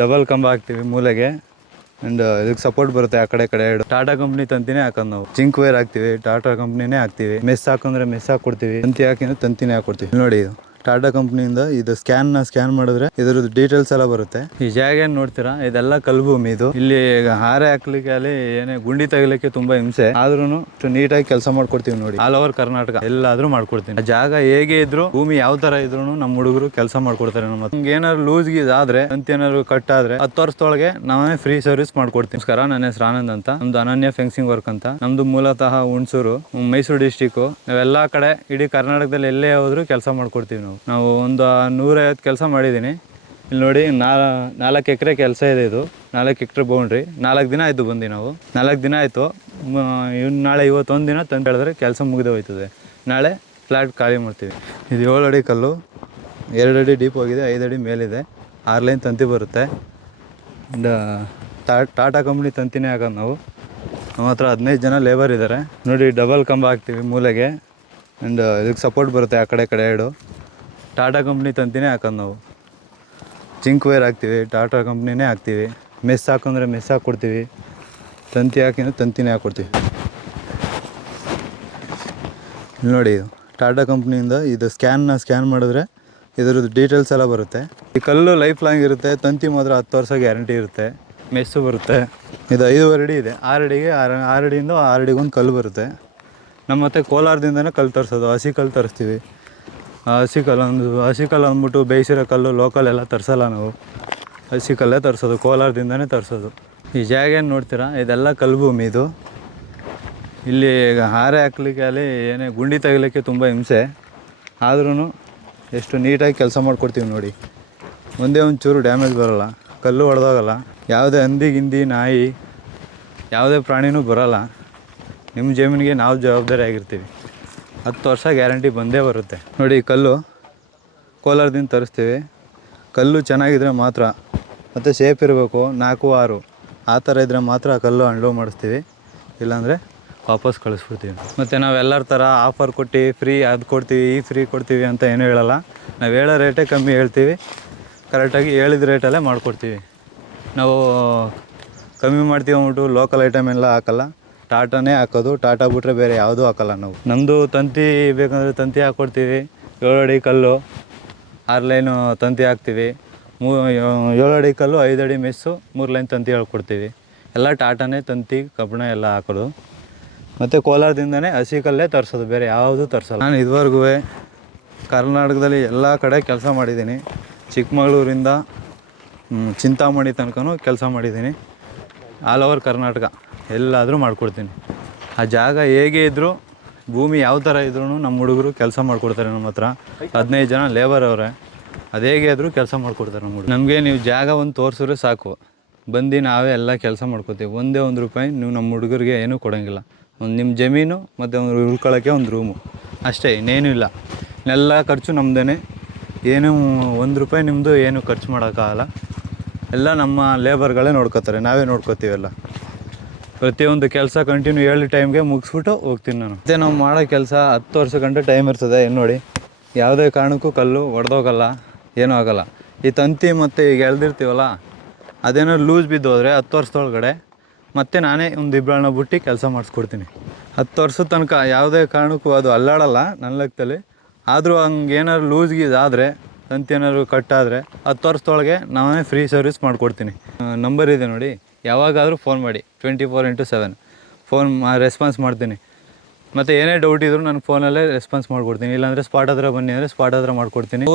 Double ಕಂಬ ಹಾಕ್ತೀವಿ ಮೂಲೆಗೆ. ಅಂಡ್ ಇದಕ್ಕೆ ಸಪೋರ್ಟ್ ಬರುತ್ತೆ ಆ ಕಡೆ ಕಡೆ ಎರಡು. ಟಾಟಾ ಕಂಪ್ನಿ ತಂತಿನೇ ಹಾಕೋದು ನಾವು. ಜಿಂಕ್ ವೇರ್ ಹಾಕ್ತಿವಿ ಟಾಟಾ ಕಂಪ್ನಿನೇ ಹಾಕ್ತಿವಿ. ಮೆಸ್ ಹಾಕಂದ್ರೆ ಮೆಸ್ ಹಾಕೊಡ್ತೀವಿ ತಂತಿ ಹಾಕಿದ್ರೆ ತಂತಿನೇ ಹಾಕೊಡ್ತೀವಿ ನೋಡಿ ಇದು. ಟಾಟಾ ಕಂಪ್ನಿಯಿಂದ ಇದು ಸ್ಕ್ಯಾನ್ನ ಸ್ಕ್ಯಾನ್ ಮಾಡಿದ್ರೆ ಇದ್ರದ್ದು ಡೀಟೇಲ್ಸ್ ಎಲ್ಲ ಬರುತ್ತೆ. ಈ ಜಾಗ ಏನ್ ನೋಡ್ತೀರಾ? ಇದೆಲ್ಲ ಕಲ್ಭೂಮಿ ಇದು. ಇಲ್ಲಿ ಹಾರೆ ಹಾಕ್ಲಿಕ್ಕೆ ಅಲ್ಲಿ ಏನೇ ಗುಂಡಿ ತೆಗಿಲಿಕ್ಕೆ ತುಂಬಾ ಹಿಂಸೆ. ಆದ್ರೂ ನೀಟಾಗಿ ಕೆಲಸ ಮಾಡ್ಕೊಡ್ತೀವಿ ನೋಡಿ. ಆಲ್ ಓವರ್ ಕರ್ನಾಟಕ ಎಲ್ಲಾದ್ರೂ ಮಾಡ್ಕೊಡ್ತೀನಿ. ಜಾಗ ಹೇಗೆ ಇದ್ರು, ಭೂಮಿ ಯಾವ ತರ ಇದ್ರು ನಮ್ಮ ಹುಡುಗರು ಕೆಲಸ ಮಾಡ್ಕೊಡ್ತಾರೆ ನಮ್ಮ. ಏನಾದ್ರು ಲೂಸ್ ಗೀಸ್ ಆದ್ರೆ, ಅಂತ ಏನಾದ್ರು ಕಟ್ ಆದ್ರೆ, ಹತ್ತು ವರ್ಷದೊಳಗೆ ನಾವೇ ಫ್ರೀ ಸರ್ವಿಸ್ ಮಾಡ್ಕೊಡ್ತೀವಿ ನಮಸ್ಕಾರ, ನನ್ನ ಹೆಸರು ಆನಂದ್ ಅಂತ. ನಮ್ದು ಅನನ್ಯ ಫೆನ್ಸಿಂಗ್ ವರ್ಕ್ ಅಂತ. ನಮ್ದು ಮೂಲತಃ ಹುಣಸೂರು, ಮೈಸೂರು ಡಿಸ್ಟಿಕ್ ನಾವೆಲ್ಲಾ ಕಡೆ ಇಡೀ ಕರ್ನಾಟಕದಲ್ಲಿ ಎಲ್ಲೇ ಹೋದ್ರು ಕೆಲಸ ಮಾಡ್ಕೊಡ್ತೀವಿ ನಾವು. ನಾವು ಒಂದು ನೂರೈವತ್ತು ಕೆಲಸ ಮಾಡಿದ್ದೀನಿ. ಇಲ್ಲಿ ನೋಡಿ, ನಾಲ್, ನಾಲ್ಕು ಎಕರೆ ಕೆಲಸ ಇದೆ ಇದು. ನಾಲ್ಕು ಎಕರೆ ಬೌಂಡ್ರಿ ನಾಲ್ಕು ದಿನ ಆಯಿತು ಬಂದು ನಾವು. ನಾಲ್ಕು ದಿನ ಆಯಿತು. ಇನ್ನು ನಾಳೆ ಇವತ್ತೊಂದು ದಿನ ತಂದು ಹೇಳಿದ್ರೆ ಕೆಲಸ ಮುಗಿದು ಹೋಯ್ತದೆ. ನಾಳೆ ಫ್ಲ್ಯಾಟ್ ಖಾಲಿ ಮಾಡ್ತೀವಿ. ಇದು ಏಳು ಅಡಿ ಕಲ್ಲು. ಎರಡು ಅಡಿ ಡೀಪ್ ಹೋಗಿದೆ, ಐದು ಅಡಿ ಮೇಲಿದೆ. ಆರು ಲೈನ್ ತಂತಿ ಬರುತ್ತೆ. ಟಾಟಾ ಕಂಪ್ನಿ ತಂತಿನೇ ಹಾಕೋದು ನಾವು. ನಮ್ಮ ಹತ್ರ ಹದಿನೈದು ಜನ ಲೇಬರ್ ಇದ್ದಾರೆ ನೋಡಿ ಡಬಲ್ ಕಂಬ ಹಾಕ್ತೀವಿ ಮೂಲೆಗೆ. ಆ್ಯಂಡ್ ಇದಕ್ಕೆ ಸಪೋರ್ಟ್ ಬರುತ್ತೆ ಆ ಕಡೆ ಕಡೆ ಎರಡು. ಟಾಟಾ ಕಂಪ್ನಿ ತಂತಿನೇ ಹಾಕೋದು ನಾವು. ಜಿಂಕ್ ವೇರ್ ಹಾಕ್ತೀವಿ, ಟಾಟಾ ಕಂಪ್ನಿನೇ ಹಾಕ್ತೀವಿ. ಮೆಸ್ ಹಾಕಂದ್ರೆ ಮೆಸ್ ಹಾಕ್ಕೊಡ್ತೀವಿ. ತಂತಿ ಹಾಕಿದ್ರೆ ತಂತಿನೇ ಹಾಕ್ಕೊಡ್ತೀವಿ. ನೋಡಿ ಇದು ಟಾಟಾ ಕಂಪ್ನಿಯಿಂದ ಇದು ಸ್ಕ್ಯಾನ್ನ ಸ್ಕ್ಯಾನ್ ಮಾಡಿದ್ರೆ ಇದ್ರದ್ದು ಡೀಟೇಲ್ಸ್ ಎಲ್ಲ ಬರುತ್ತೆ. ಈ ಕಲ್ಲು ಲೈಫ್ ಲಾಂಗ್ ಇರುತ್ತೆ, ತಂತಿ ಮಾತ್ರ ಹತ್ತು ವರ್ಷ ಗ್ಯಾರಂಟಿ ಇರುತ್ತೆ. ಮೆಸ್ಸು ಬರುತ್ತೆ. ಇದು ಐದೂವರೆ ಅಡಿ ಇದೆ. ಆರು ಅಡಿಗೆ, ಆರು ಆರು ಅಡಿಯಿಂದ ಆರು ಅಡಿಗೆ ಒಂದು ಕಲ್ಲು ಬರುತ್ತೆ. ನಮ್ಮ ಮತ್ತೆ ಕೋಲಾರದಿಂದನೇ ಕಲ್ಲು ತರಿಸೋದು. ಹಸಿ ಕಲ್ಲು ತರಿಸ್ತೀವಿ. ಆ ಹಸಿ ಕಲ್ಲು ಒಂದು ಹಸಿ ಕಲ್ಲು ಅಂದ್ಬಿಟ್ಟು ಬೇಯಿಸಿರೋ ಕಲ್ಲು ಲೋಕಲ್ ಎಲ್ಲ ತರಿಸಲ್ಲ ನಾವು. ಹಸಿ ಕಲ್ಲೇ ತರಿಸೋದು, ಕೋಲಾರದಿಂದನೇ ತರಿಸೋದು. ಈ ಜಾಗ ಏನು ನೋಡ್ತೀರಾ? ಇದೆಲ್ಲ ಕಲ್ಭೂಮಿ ಇದು. ಇಲ್ಲಿ ಹಾರೆ ಹಾಕ್ಲಿಕ್ಕೆ ಅಲ್ಲಿ ಏನೇ ಗುಂಡಿ ತೆಗಿಲಿಕ್ಕೆ ತುಂಬ ಹಿಂಸೆ. ಆದ್ರೂ ಎಷ್ಟು ನೀಟಾಗಿ ಕೆಲಸ ಮಾಡಿಕೊಡ್ತೀವಿ ನೋಡಿ. ಒಂದೇ ಒಂದು ಚೂರು ಡ್ಯಾಮೇಜ್ ಬರೋಲ್ಲ. ಕಲ್ಲು ಹೊಡೆದೋಗಲ್ಲ ಯಾವುದೇ ಹಂದಿ ಗಿಂದಿ ನಾಯಿ, ಯಾವುದೇ ಪ್ರಾಣಿನೂ ಬರೋಲ್ಲ. ನಿಮ್ಮ ಜಮೀನಿಗೆ ನಾವು ಜವಾಬ್ದಾರಿ ಆಗಿರ್ತೀವಿ. ಹತ್ತು ವರ್ಷ ಗ್ಯಾರಂಟಿ ಬಂದೇ ಬರುತ್ತೆ. ನೋಡಿ ಕಲ್ಲು ಕೋಲಾರದಿಂದ ತರಿಸ್ತೀವಿ. ಕಲ್ಲು ಚೆನ್ನಾಗಿದ್ರೆ ಮಾತ್ರ. ಮತ್ತು ಶೇಪ್ ಇರಬೇಕು, ನಾಲ್ಕು, ಆರು. ಆ ಥರ ಇದ್ದರೆ ಮಾತ್ರ ಕಲ್ಲು ಅನ್ಲೋ ಮಾಡಿಸ್ತೀವಿ. ಇಲ್ಲಾಂದರೆ ವಾಪಸ್ ಕಳಿಸ್ಬಿಡ್ತೀವಿ. ಮತ್ತು ನಾವೆಲ್ಲರ ಥರ ಆಫರ್ ಕೊಟ್ಟು ಫ್ರೀ ಅದು ಕೊಡ್ತೀವಿ, ಈ ಫ್ರೀ ಕೊಡ್ತೀವಿ ಅಂತ ಏನೂ ಹೇಳಲ್ಲ. ನಾವು ಹೇಳೋ ರೇಟೇ ಕಮ್ಮಿ ಹೇಳ್ತೀವಿ. ಕರೆಕ್ಟಾಗಿ ಹೇಳಿದ ರೇಟಲ್ಲೇ ಮಾಡಿಕೊಡ್ತೀವಿ. ನಾವು ಕಮ್ಮಿ ಮಾಡ್ತೀವಿ ಅಂದ್ಬಿಟ್ಟು ಲೋಕಲ್ ಐಟಮ್ ಎಲ್ಲ ಹಾಕಲ್ಲ. ಟಾಟಾನೇ ಹಾಕೋದು, ಟಾಟಾ ಬಿಟ್ರೆ ಬೇರೆ ಯಾವುದೂ ಹಾಕಲ್ಲ ನಾವು. ನಮ್ಮದು ತಂತಿ ಬೇಕಂದರೆ ತಂತಿ ಹಾಕ್ಕೊಡ್ತೀವಿ ಅಡಿ ಕಲ್ಲು, ಆರು ಲೈನು ತಂತಿ ಹಾಕ್ತೀವಿ, ಮೂ ಅಡಿ ಕಲ್ಲು, ಐದು ಅಡಿ ಮೆಸ್ಸು, ಮೂರು ಲೈನ್ ತಂತಿ ಹೇಳ್ಕೊಡ್ತೀವಿ. ಎಲ್ಲ ಟಾಟಾನೇ ತಂತಿ, ಕಬ್ಬಣ ಎಲ್ಲ ಹಾಕೋದು. ಮತ್ತು ಕೋಲಾರದಿಂದನೇ ಹಸಿ ಕಲ್ಲೇ ತರಿಸೋದು, ಬೇರೆ ಯಾವುದೂ ತರಿಸೋಲ್ಲ. ನಾನು ಇದುವರೆಗೂ ಕರ್ನಾಟಕದಲ್ಲಿ ಎಲ್ಲ ಕಡೆ ಕೆಲಸ ಮಾಡಿದ್ದೀನಿ. ಚಿಕ್ಕಮಗಳೂರಿಂದ ಚಿಂತಾಮಣಿ ತನಕನೂ ಕೆಲಸ ಮಾಡಿದ್ದೀನಿ. All over Karnataka. ಎಲ್ಲಾದರೂ ಮಾಡಿಕೊಡ್ತೀನಿ. ಆ ಜಾಗ ಹೇಗೆ ಇದ್ದರೂ ಭೂಮಿ ಯಾವ ಥರ ಇದ್ರೂ ನಮ್ಮ ಹುಡುಗರು ಕೆಲಸ ಮಾಡಿಕೊಡ್ತಾರೆ ನಮ್ಮ ಹತ್ರ. ಹದಿನೈದು ಜನ ಲೇಬರ್ ಅವರೇ. ಅದು ಹೇಗೆ ಆದರೂ ಕೆಲಸ ಮಾಡಿಕೊಡ್ತಾರೆ ನಮ್ಮ ಹುಡುಗರು. ನಮಗೆ ನೀವು ಜಾಗ ಒಂದು ತೋರಿಸಿದ್ರೆ ಸಾಕು. ಬಂದು ನಾವೇ ಎಲ್ಲ ಕೆಲಸ ಮಾಡ್ಕೋತೀವಿ. ಒಂದೇ ಒಂದು ರೂಪಾಯಿ ನೀವು ನಮ್ಮ ಹುಡುಗರಿಗೆ ಏನೂ ಕೊಡೋಂಗಿಲ್ಲ. ಒಂದು ನಿಮ್ಮ ಜಮೀನು ಮತ್ತು ಒಂದು ಉಳ್ಕೊಳ್ಳೋಕ್ಕೆ ಒಂದು ರೂಮು. ಅಷ್ಟೇ, ಇನ್ನೇನೂ ಇಲ್ಲ. ಎಲ್ಲ ಖರ್ಚು ನಮ್ಮದೇ ಏನು ಒಂದು ರೂಪಾಯಿ ನಿಮ್ಮದು ಏನು ಖರ್ಚು ಮಾಡೋಕ್ಕಾಗಲ್ಲ. ಎಲ್ಲ ನಮ್ಮ ಲೇಬರ್ಗಳೇ ನೋಡ್ಕೋತಾರೆ. ನಾವೇ ನೋಡ್ಕೋತೀವೆಲ್ಲ. ಪ್ರತಿಯೊಂದು ಕೆಲಸ ಕಂಟಿನ್ಯೂ ಏಳು ಟೈಮ್ಗೆ ಮುಗಿಸ್ಬಿಟ್ಟು ಹೋಗ್ತೀನಿ ನಾನು. ಮತ್ತೆ ನಾವು ಮಾಡೋ ಕೆಲಸ ಹತ್ತು ವರ್ಷ ಗಂಟೆ ಟೈಮ್ ಇರ್ತದೆ ಏನು ನೋಡಿ. ಯಾವುದೇ ಕಾರಣಕ್ಕೂ ಕಲ್ಲು ಒಡೆದೋಗಲ್ಲ, ಏನೂ ಆಗಲ್ಲ. ಈ ತಂತಿ ಮತ್ತು ಈಗ ಎಳ್ದಿರ್ತೀವಲ್ಲ, ಅದೇನೋ ಲೂಸ್ ಬಿದ್ದೋದ್ರೆ ಹತ್ತು ವರ್ಷದೊಳಗಡೆ ಮತ್ತೆ ನಾನೇ ಒಂದು ಇಬ್ಬರನ್ನ ಬಿಟ್ಟು ಕೆಲಸ ಮಾಡಿಸ್ಕೊಡ್ತೀನಿ. ಹತ್ತು ವರ್ಷದ ತನಕ ಯಾವುದೇ ಕಾರಣಕ್ಕೂ ಅದು ಅಲ್ಲಾಡಲ್ಲ ನನ್ನ ಲೆಕ್ಕದಲ್ಲಿ. ಆದರೂ ಹಂಗೆ ಏನಾದ್ರು ಲೂಸ್ ಆದರೆ, ತಂತಿ ಏನಾದ್ರು ಕಟ್ಟಾದರೆ ಹತ್ತು ವರ್ಷದೊಳಗೆ ನಾನೇ ಫ್ರೀ ಸರ್ವಿಸ್ ಮಾಡಿಕೊಡ್ತೀನಿ. ನಂಬರ್ ಇದೆ ನೋಡಿ. ಯಾವಾಗಾದರೂ ಫೋನ್ ಮಾಡಿ. Twenty four into seven phone response ಮಾಡ್ತೀನಿ. ಮತ್ತು ಏನೇ ಡೌಟ್ ಇದ್ದರೂ ನಾನು ಫೋನಲ್ಲೇ ರೆಸ್ಪಾನ್ಸ್ ಮಾಡಿಕೊಡ್ತೀನಿ. ಇಲ್ಲಾಂದರೆ ಸ್ಪಾಟ್ ಹತ್ರ ಬನ್ನಿ ಅಂದರೆ ಸ್ಪಾಟ್ ಹತ್ರ ಮಾಡ್ಕೊಡ್ತೀನಿ.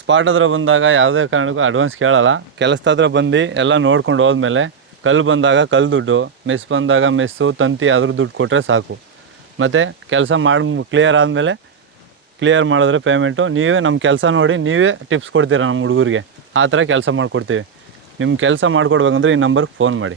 ಸ್ಪಾಟ್ ಹತ್ರ ಬಂದಾಗ ಯಾವುದೇ ಕಾರಣಕ್ಕೂ ಅಡ್ವಾನ್ಸ್ ಕೇಳಲ್ಲ. ಕೆಲಸದ ಹತ್ರ ಬಂದು ಎಲ್ಲ ನೋಡ್ಕೊಂಡು ಹೋದ್ಮೇಲೆ ಕಲ್ಲು ಬಂದಾಗ ಕಲ್ಲು ದುಡ್ಡು ಮೆಸ್ ಬಂದಾಗ ಮೆಸ್ಸು ತಂತಿ ಅದ್ರ ದುಡ್ಡು ಕೊಟ್ಟರೆ ಸಾಕು. ಮತ್ತು ಕೆಲಸ ಮಾಡಿ ಕ್ಲಿಯರ್ ಆದಮೇಲೆ ಕ್ಲಿಯರ್ ಮಾಡಿದ್ರೆ ಪೇಮೆಂಟು ನೀವೇ ನಮ್ಮ ಕೆಲಸ ನೋಡಿ, ನೀವೇ ಟಿಪ್ಸ್ ಕೊಡ್ತೀರಾ ನಮ್ಮ ಹುಡುಗರಿಗೆ. ಆ ಥರ ಕೆಲಸ ಮಾಡಿಕೊಡ್ತೀವಿ. ನಿಮ್ಮ ಕೆಲಸ ಮಾಡ್ಕೊಡ್ಬೇಕಂದ್ರೆ ಈ ನಂಬರ್ಗೆ ಫೋನ್ ಮಾಡಿ.